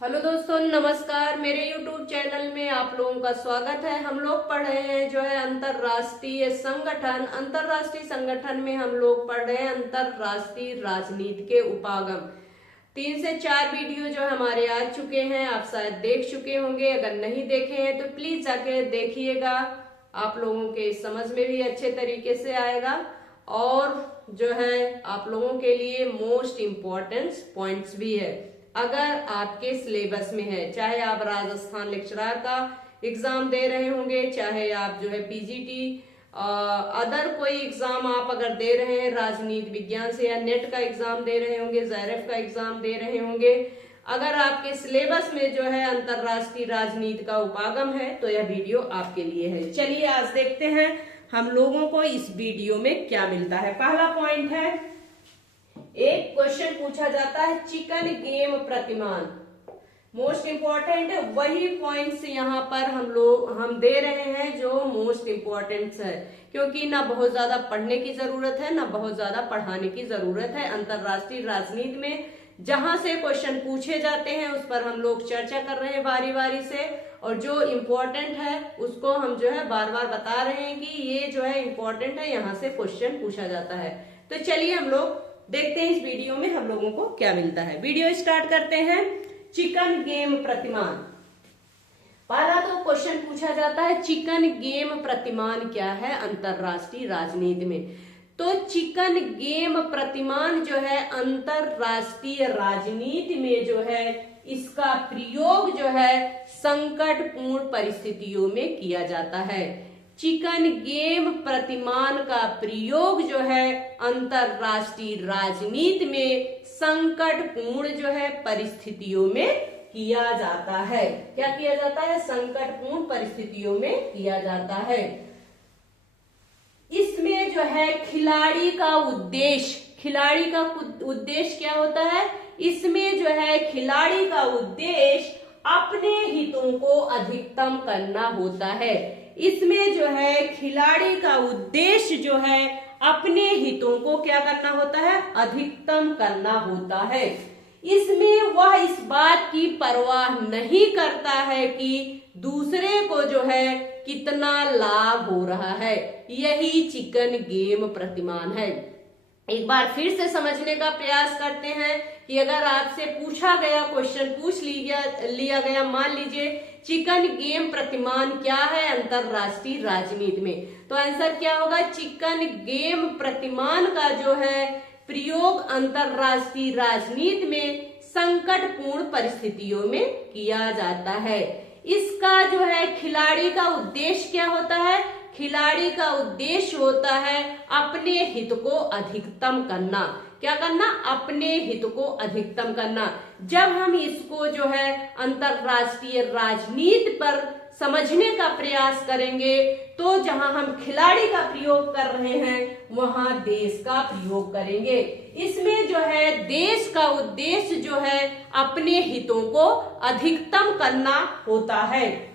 Hello दोस्तों, नमस्कार। मेरे YouTube चैनल में आप लोगों का स्वागत है। हम लोग पढ़ रहे हैं जो है अंतरराष्ट्रीय संगठन। अंतरराष्ट्रीय संगठन में हम लोग पढ़ रहे हैं अंतरराष्ट्रीय राजनीति के उपागम। 3 से 4 वीडियो जो हमारे आ चुके हैं, आप शायद देख चुके होंगे। अगर नहीं देखे हैं तो प्लीज जाके देखिएगा, आप लोगों के समझ में भी अच्छे तरीके से आएगा और जो है आप लोगों के लिए मोस्ट इम्पोर्टेंट पॉइंट्स भी है। अगर आपके सिलेबस में है, चाहे आप राजस्थान लेक्चरर का एग्जाम दे रहे होंगे, चाहे आप जो है पीजीटी अदर कोई एग्जाम आप अगर दे रहे हैं राजनीति विज्ञान से, या नेट का एग्जाम दे रहे होंगे, जेआरएफ का एग्जाम दे रहे होंगे, अगर आपके सिलेबस में जो है अंतरराष्ट्रीय राजनीति का उपागम है तो यह वीडियो आपके लिए है। चलिए आज देखते हैं हम लोगों को इस वीडियो में क्या मिलता है। पहला पॉइंट है, एक क्वेश्चन पूछा जाता है चिकन गेम प्रतिमान। मोस्ट इंपॉर्टेंट है, वही पॉइंट्स यहाँ पर हम दे रहे हैं जो मोस्ट इंपॉर्टेंट है, क्योंकि ना बहुत ज्यादा पढ़ने की जरूरत है ना बहुत ज्यादा पढ़ाने की जरूरत है। अंतरराष्ट्रीय राजनीति में जहां से क्वेश्चन पूछे जाते हैं उस पर हम लोग चर्चा कर रहे हैं बारी बारी से, और जो इम्पोर्टेंट है उसको हम जो है बार बार बता रहे हैं कि ये जो है इम्पोर्टेंट है, यहाँ से क्वेश्चन पूछा जाता है। तो चलिए हम लोग देखते हैं इस वीडियो में हम लोगों को क्या मिलता है। वीडियो स्टार्ट करते हैं। चिकन गेम प्रतिमान। पहला तो क्वेश्चन पूछा जाता है चिकन गेम प्रतिमान क्या है अंतरराष्ट्रीय राजनीति में। तो चिकन गेम प्रतिमान जो है अंतरराष्ट्रीय राजनीति में जो है इसका प्रयोग जो है संकटपूर्ण परिस्थितियों में किया जाता है। चिकन गेम प्रतिमान का प्रयोग जो है अंतरराष्ट्रीय राजनीति में संकटपूर्ण जो है परिस्थितियों में किया जाता है। क्या किया जाता है? संकटपूर्ण परिस्थितियों में किया जाता है। इसमें जो है खिलाड़ी का उद्देश्य क्या होता है? इसमें जो है खिलाड़ी का उद्देश्य अपने हितों को अधिकतम करना होता है। इसमें जो है खिलाड़ी का उद्देश्य जो है अपने हितों को क्या करना होता है? अधिकतम करना होता है। इसमें वह इस बात की परवाह नहीं करता है कि दूसरे को जो है कितना लाभ हो रहा है। यही चिकन गेम प्रतिमान है। एक बार फिर से समझने का प्रयास करते हैं कि अगर आपसे पूछा गया क्वेश्चन पूछ लिया गया, मान लीजिए चिकन गेम प्रतिमान क्या है अंतरराष्ट्रीय राजनीति में, तो आंसर क्या होगा? चिकन गेम प्रतिमान का जो है प्रयोग अंतरराष्ट्रीय राजनीति में संकटपूर्ण परिस्थितियों में किया जाता है। इसका जो है खिलाड़ी का उद्देश्य क्या होता है? खिलाड़ी का उद्देश्य होता है अपने हित को अधिकतम करना। क्या करना? अपने हित को अधिकतम करना। जब हम इसको जो है अंतरराष्ट्रीय राजनीति पर समझने का प्रयास करेंगे तो जहां हम खिलाड़ी का प्रयोग कर रहे हैं वहां देश का प्रयोग करेंगे। इसमें जो है देश का उद्देश्य जो है अपने हितों को अधिकतम करना होता है।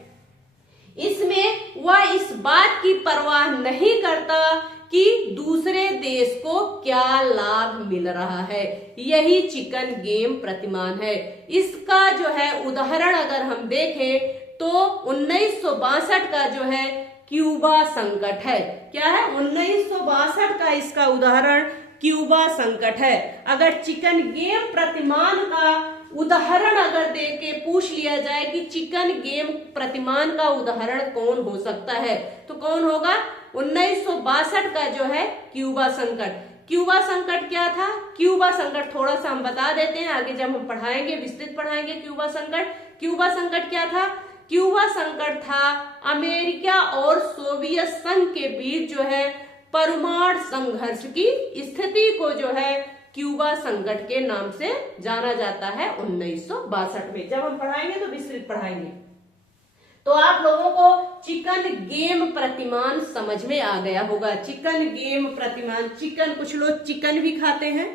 इसमें वह इस बात की परवाह नहीं करता कि दूसरे देश को क्या लाभ मिल रहा है। यही चिकन गेम प्रतिमान है। इसका जो है उदाहरण अगर हम देखें तो 1962 का जो है क्यूबा संकट है। क्या है? 1962 का इसका उदाहरण क्यूबा संकट है। अगर चिकन गेम प्रतिमान का उदाहरण अगर दे के पूछ लिया जाए कि चिकन गेम प्रतिमान का उदाहरण कौन हो सकता है, तो कौन होगा? 1962 का जो है क्यूबा संकट। क्यूबा संकट क्या था? क्यूबा संकट थोड़ा सा हम बता देते हैं, आगे जब हम पढ़ाएंगे विस्तृत पढ़ाएंगे क्यूबा संकट। क्यूबा संकट क्या था? क्यूबा संकट था अमेरिका और सोवियत संघ के बीच जो है परमाणु संघर्ष की स्थिति को जो है क्यूबा संकट के नाम से जाना जाता है 1962 में। जब हम पढ़ाएंगे तो विस्तृत पढ़ाएंगे। तो आप लोगों को चिकन गेम प्रतिमान समझ में आ गया होगा। चिकन गेम प्रतिमान, चिकन, कुछ लोग चिकन भी खाते हैं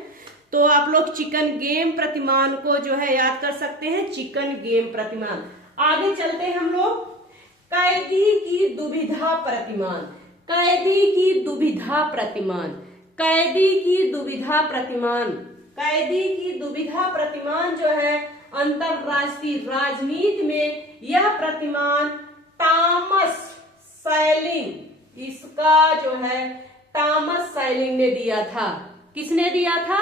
तो आप लोग चिकन गेम प्रतिमान को जो है याद कर सकते हैं। चिकन गेम प्रतिमान। आगे चलते हैं हम लोग। कैदी की दुविधा प्रतिमान। कैदी की दुविधा प्रतिमान। कैदी की दुविधा प्रतिमान। कैदी की दुविधा प्रतिमान जो है अंतरराष्ट्रीय राजनीति में यह प्रतिमान टॉमस सैलिंग, इसका जो है टॉमस सैलिंग ने दिया था। किसने दिया था?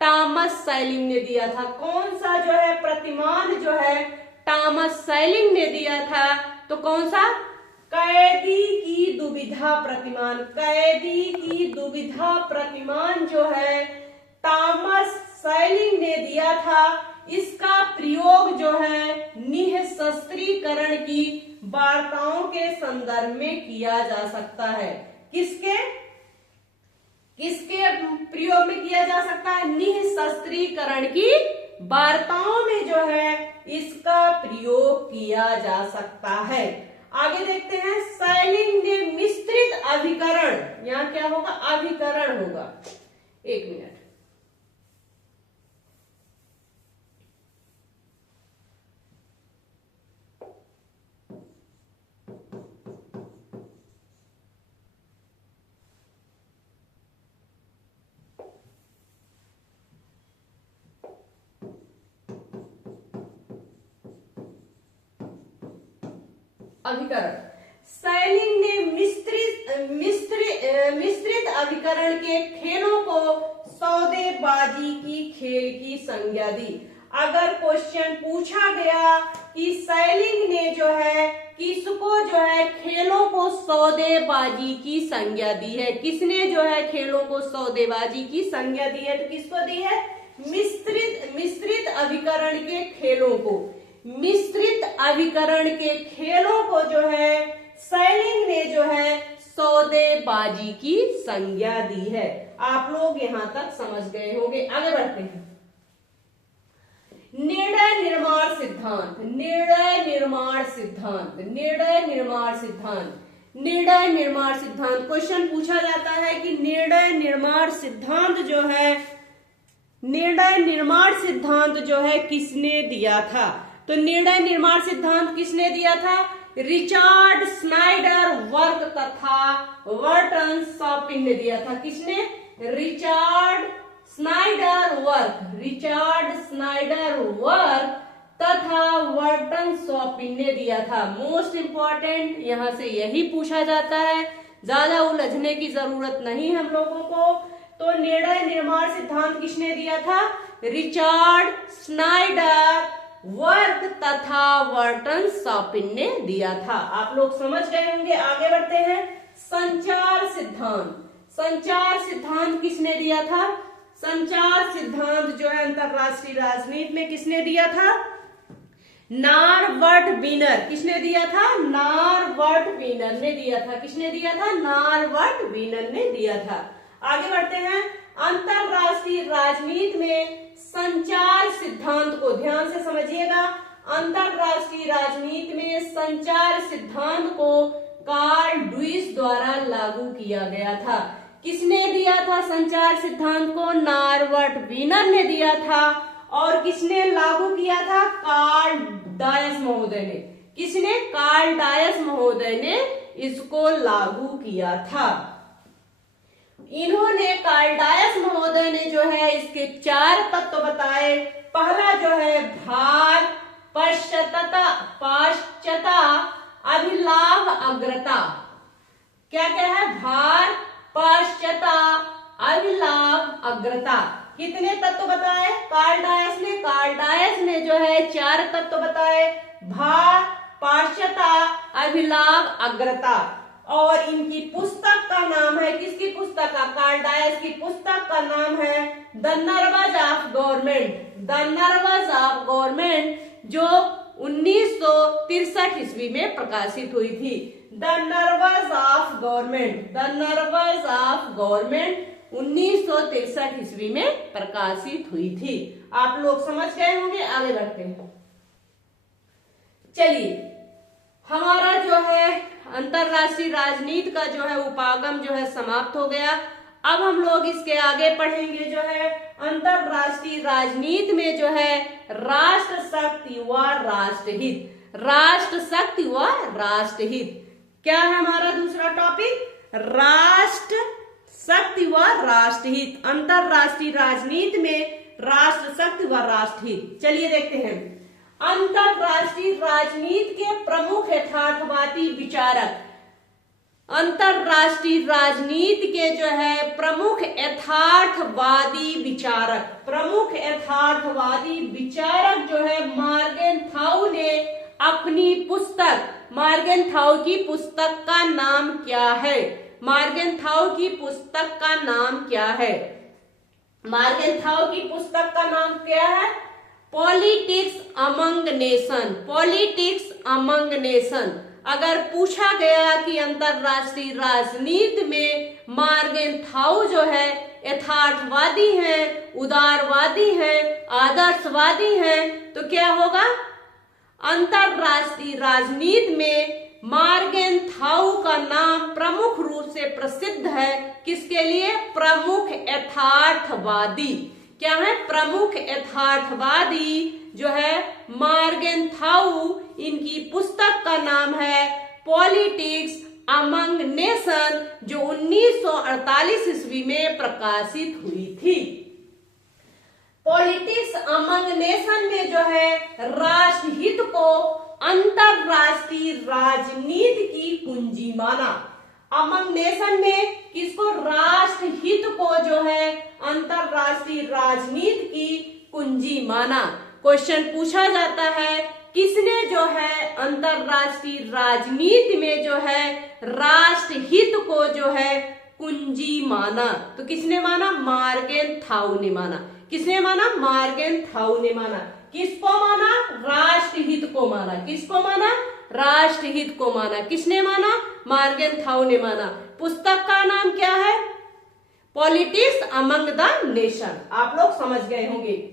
टॉमस सैलिंग ने दिया था। कौन सा जो है प्रतिमान जो है टॉमस सैलिंग ने दिया था? तो कौन सा? कैदी की दुविधा प्रतिमान। कैदी की दुविधा प्रतिमान जो है टॉमस सैलिंग ने दिया था। इसका प्रयोग जो है निःशस्त्रीकरण की वार्ताओं के संदर्भ में किया जा सकता है। किसके प्रयोग में किया जा सकता है? निःशस्त्रीकरण की वार्ताओं में जो है इसका प्रयोग किया जा सकता है। आगे देखते हैं, सैलिंग ने मिश्रित अभिकरण, यहाँ क्या होगा? अभिकरण होगा। एक मिनट, अभिकरण। सैलिंग ने मिश्रित अभिकरण के खेलों को सौदेबाजी की खेल की संज्ञा दी। अगर क्वेश्चन पूछा गया कि सैलिंग ने जो है किसको जो है खेलों को सौदेबाजी की संज्ञा दी है, किसने जो है खेलों को सौदेबाजी की संज्ञा दी है, तो किसको दी है? मिश्रित अभिकरण के खेलों को। मिश्रित अभिकरण के खेलों को जो है सैलिंग ने जो है सौदेबाजी की संज्ञा दी है। आप लोग यहां तक समझ गए होंगे। आगे बढ़ते हैं, निर्णय निर्माण सिद्धांत। निर्णय निर्माण सिद्धांत, निर्णय निर्माण सिद्धांत, निर्णय निर्माण सिद्धांत। क्वेश्चन पूछा जाता है कि निर्णय निर्माण सिद्धांत जो है, निर्णय निर्माण सिद्धांत जो है किसने दिया था? तो निर्णय निर्माण सिद्धांत किसने दिया था? रिचर्ड स्नाइडर वर्क तथा वर्टन शॉपिंग ने दिया था। किसने? Richard Snyder work, Richard Snyder work तथा वर्टन शॉपिंग ने दिया था। मोस्ट इंपॉर्टेंट यहां से यही पूछा जाता है, ज्यादा उलझने की जरूरत नहीं हम लोगों को। तो निर्णय निर्माण सिद्धांत किसने दिया था? रिचर्ड स्नाइडर वर्क तथा वर्टन शॉपिंग ने दिया था। आप लोग समझ गए होंगे। आगे बढ़ते हैं, संचार सिद्धांत। संचार सिद्धांत किसने दिया था? संचार सिद्धांत जो है अंतरराष्ट्रीय राजनीति में किसने दिया था? नॉरबर्ट वीनर। किसने दिया था? नॉरबर्ट वीनर ने दिया था। किसने दिया था? नॉरबर्ट वीनर ने दिया था। आगे बढ़ते हैं, अंतरराष्ट्रीय राजनीति में संचार सिद्धांत को ध्यान से समझिएगा। अंतरराष्ट्रीय राजनीति में संचार सिद्धांत को कार्ल ड्यूइस द्वारा लागू किया गया था। किसने दिया था संचार सिद्धांत को? नॉरबर्ट वीनर ने दिया था। और किसने लागू किया था? कार्ल डायस महोदय ने। किसने? कार्ल डायस महोदय ने इसको लागू किया था। इन्होंने, कार्ल डायस महोदय ने जो है इसके 4 तत्व बताए। पहला जो है भार, पाश्चात्यता, अभिलाभ, अग्रता। क्या क्या है? भार, पाश्चात्यता, अभिलाभ, अग्रता। कितने तत्व बताए कार्ल डायस ने? कार्ल डायस ने जो है 4 तत्व बताए, भार, पाश्चात्यता, अभिलाभ, अग्रता। और इनकी पुस्तक का नाम है, किसकी पुस्तक का? कार्ल डायस की पुस्तक का नाम है the nervous of government. The nervous of government, जो 1963 ईस्वी में प्रकाशित हुई थी। The nervous of government, the nervous of government 1963 ईस्वी में प्रकाशित हुई थी। आप लोग समझ गए होंगे। आगे बढ़ते हैं, चलिए हमारा जो है अंतरराष्ट्रीय राजनीति का जो है उपागम जो है समाप्त हो गया। अब हम लोग इसके आगे पढ़ेंगे जो है अंतरराष्ट्रीय राजनीति में जो है राष्ट्र शक्ति व राष्ट्रहित। राष्ट्र शक्ति व राष्ट्रहित क्या है हमारा दूसरा टॉपिक? राष्ट्र शक्ति व राष्ट्रहित। अंतरराष्ट्रीय राजनीति में राष्ट्र शक्ति व राष्ट्रहित। चलिए देखते हैं, अंतरराष्ट्रीय राजनीति के प्रमुख यथार्थवादी विचारक, अंतरराष्ट्रीय राजनीति के जो है प्रमुख यथार्थवादी विचारक, प्रमुख यथार्थवादी विचारक जो है मॉर्गेनथाउ ने अपनी पुस्तक, मॉर्गेनथाउ की पुस्तक का नाम क्या है? मॉर्गेनथाउ की पुस्तक का नाम क्या है? मॉर्गेनथाउ की पुस्तक का नाम क्या है? Politics among nation, politics among nation. अगर पूछा गया कि अंतरराष्ट्रीय राजनीति में मॉर्गेनथाउ जो है यथार्थवादी हैं, उदारवादी हैं, आदर्शवादी हैं, तो क्या होगा? अंतरराष्ट्रीय राजनीति में मॉर्गेनथाउ का नाम प्रमुख रूप से प्रसिद्ध है। किसके लिए? प्रमुख यथार्थवादी। क्या है? प्रमुख यथार्थवादी जो है मॉर्गेनथाउ, इनकी पुस्तक का नाम है पॉलिटिक्स अमंग नेशन, जो 1948 ईस्वी में प्रकाशित हुई थी। पॉलिटिक्स अमंग नेशन में जो है राष्ट्रहित को अंतरराष्ट्रीय राजनीति की कुंजी माना। अमंग नेशन में किसको? राष्ट्रहित को जो है अंतरराष्ट्रीय राजनीति की कुंजी माना। क्वेश्चन पूछा जाता है, किसने जो है अंतरराष्ट्रीय राजनीति में जो है राष्ट्रहित को जो है कुंजी माना? तो किसने माना? मॉर्गेनथाउ ने माना। किसने माना? मॉर्गेनथाउ ने माना। किसको माना? राष्ट्रहित को माना। किसको माना? राष्ट्रहित को माना। किसने माना? मॉर्गेनथाउ ने माना। पुस्तक का नाम क्या है? Politics among the nation. आप लोग समझ गए होंगे।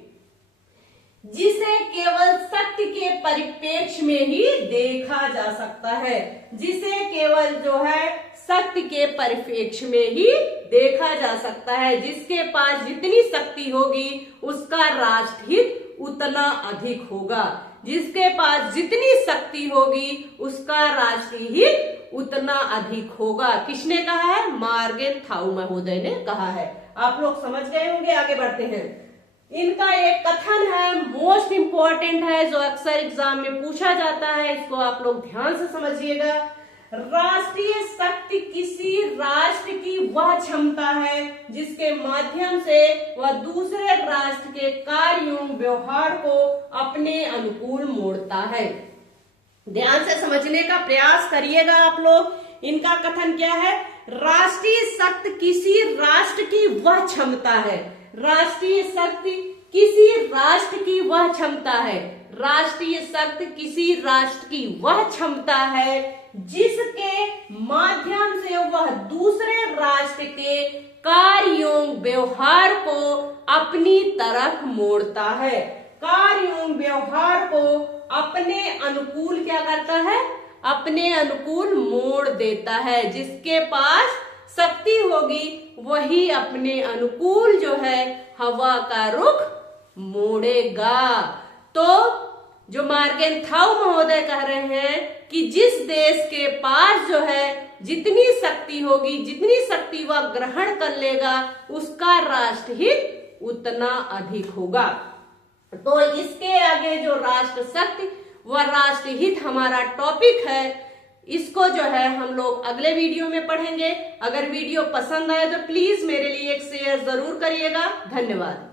जिसे केवल सत्य के परिप्रेक्ष्य में ही देखा जा सकता है, जिसे केवल जो है सत्य के परिप्रेक्ष्य में ही देखा जा सकता है। जिसके पास जितनी शक्ति होगी उसका राष्ट्रहित उतना अधिक होगा। जिसके पास जितनी शक्ति होगी उसका राष्ट्रीय हित उतना अधिक होगा। किसने कहा है? मॉर्गेनथाउ महोदय ने कहा है। आप लोग समझ गए होंगे। आगे बढ़ते हैं। इनका एक कथन है, मोस्ट इंपॉर्टेंट है, जो अक्सर एग्जाम में पूछा जाता है। इसको आप लोग ध्यान से समझिएगा। राष्ट्रीय शक्ति किसी राष्ट्र की वह क्षमता है जिसके माध्यम से वह दूसरे राष्ट्र के कार्यों व्यवहार को अपने अनुकूल मोड़ता है। ध्यान से समझने का प्रयास करिएगा आप लोग। इनका कथन क्या है? राष्ट्रीय शक्ति किसी राष्ट्र की वह क्षमता है। राष्ट्रीय शक्ति किसी राष्ट्र की वह क्षमता है। राष्ट्रीय शक्ति किसी राष्ट्र की वह क्षमता है जिसके माध्यम से वह दूसरे राष्ट्र के कार्यों व्यवहार को अपनी तरफ मोड़ता है। कार्यों व्यवहार को अपने अनुकूल क्या करता है? अपने अनुकूल मोड़ देता है। जिसके पास शक्ति होगी वही अपने अनुकूल जो है हवा का रुख मोड़ेगा। तो जो मॉर्गेनथाउ महोदय कह रहे हैं कि जिस देश के पास जो है जितनी शक्ति होगी, जितनी शक्ति वह ग्रहण कर लेगा, उसका राष्ट्रहित उतना अधिक होगा। तो इसके आगे जो राष्ट्र शक्ति वह राष्ट्रहित हमारा टॉपिक है, इसको जो है हम लोग अगले वीडियो में पढ़ेंगे। अगर वीडियो पसंद आए तो प्लीज मेरे लिए एक शेयर जरूर करिएगा। धन्यवाद।